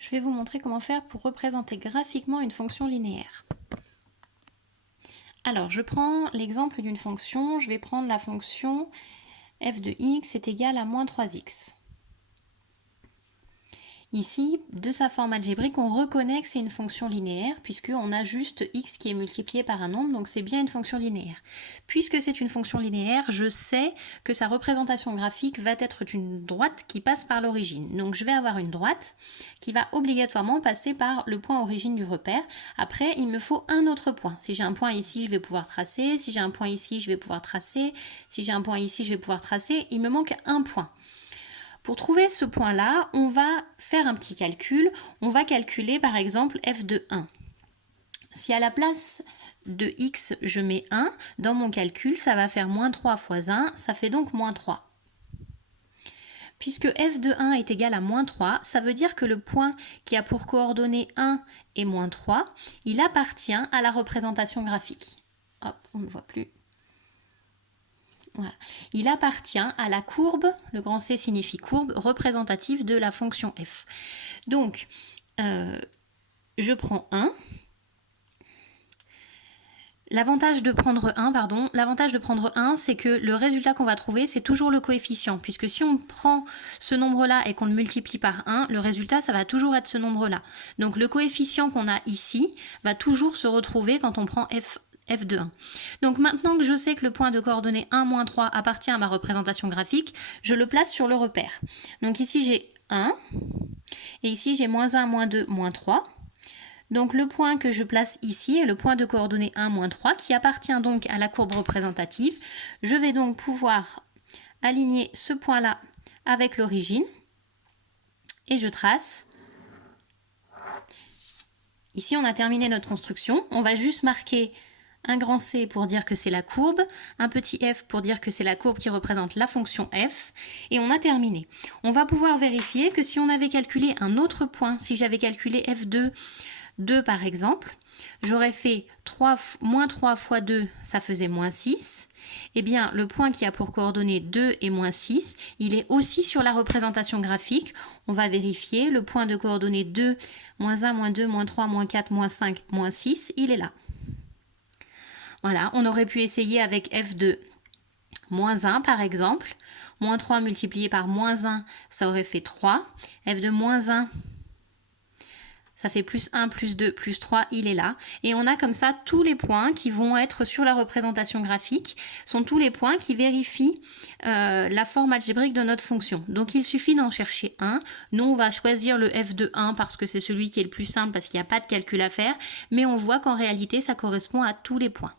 je vais vous montrer comment faire pour représenter graphiquement une fonction linéaire. Alors, je prends l'exemple d'une fonction, je vais prendre la fonction f de x est égal à moins 3x. Ici, de sa forme algébrique, on reconnaît que c'est une fonction linéaire puisqu'on a juste x qui est multiplié par un nombre, donc c'est bien une fonction linéaire. Puisque c'est une fonction linéaire, je sais que sa représentation graphique va être une droite qui passe par l'origine. Donc je vais avoir une droite qui va obligatoirement passer par le point origine du repère. Après, il me faut un autre point. Si j'ai un point ici, je vais pouvoir tracer. Si j'ai un point ici, je vais pouvoir tracer. Si j'ai un point ici, je vais pouvoir tracer. Il me manque un point. Pour trouver ce point-là, on va faire un petit calcul. On va calculer par exemple f de 1. Si à la place de x, je mets 1, dans mon calcul, ça va faire moins 3 fois 1, ça fait donc moins 3. Puisque f de 1 est égal à moins 3, ça veut dire que le point qui a pour coordonnées 1 et moins 3, il appartient à la représentation graphique. Hop, on ne voit plus. Voilà. Il appartient à la courbe, le grand C signifie courbe, représentative de la fonction f. Donc, je prends 1. L'avantage de prendre 1, c'est que le résultat qu'on va trouver, c'est toujours le coefficient. Puisque si on prend ce nombre-là et qu'on le multiplie par 1, le résultat, ça va toujours être ce nombre-là. Donc, le coefficient qu'on a ici va toujours se retrouver quand on prend f de 1. Donc maintenant que je sais que le point de coordonnées 1, moins 3 appartient à ma représentation graphique, je le place sur le repère. Donc ici j'ai 1, et ici j'ai moins 1, moins 2, moins 3. Donc le point que je place ici est le point de coordonnées 1, moins 3, qui appartient donc à la courbe représentative. Je vais donc pouvoir aligner ce point-là avec l'origine, et je trace. Ici on a terminé notre construction, on va juste marquer un grand C pour dire que c'est la courbe, un petit f pour dire que c'est la courbe qui représente la fonction f, et on a terminé. On va pouvoir vérifier que si on avait calculé un autre point, si j'avais calculé f2, 2 par exemple, j'aurais fait moins 3 fois 2, ça faisait moins 6. Eh bien, le point qui a pour coordonnées 2 et moins 6, il est aussi sur la représentation graphique. On va vérifier, le point de coordonnées 2, moins 1, moins 2, moins 3, moins 4, moins 5, moins 6, il est là. Voilà, on aurait pu essayer avec f de moins 1 par exemple. Moins 3 multiplié par moins 1, ça aurait fait 3. F de moins 1, ça fait plus 1, plus 2, plus 3, il est là. Et on a comme ça tous les points qui vont être sur la représentation graphique, sont tous les points qui vérifient la forme algébrique de notre fonction. Donc il suffit d'en chercher un. Nous, on va choisir le f de 1 parce que c'est celui qui est le plus simple, parce qu'il n'y a pas de calcul à faire. Mais on voit qu'en réalité, ça correspond à tous les points.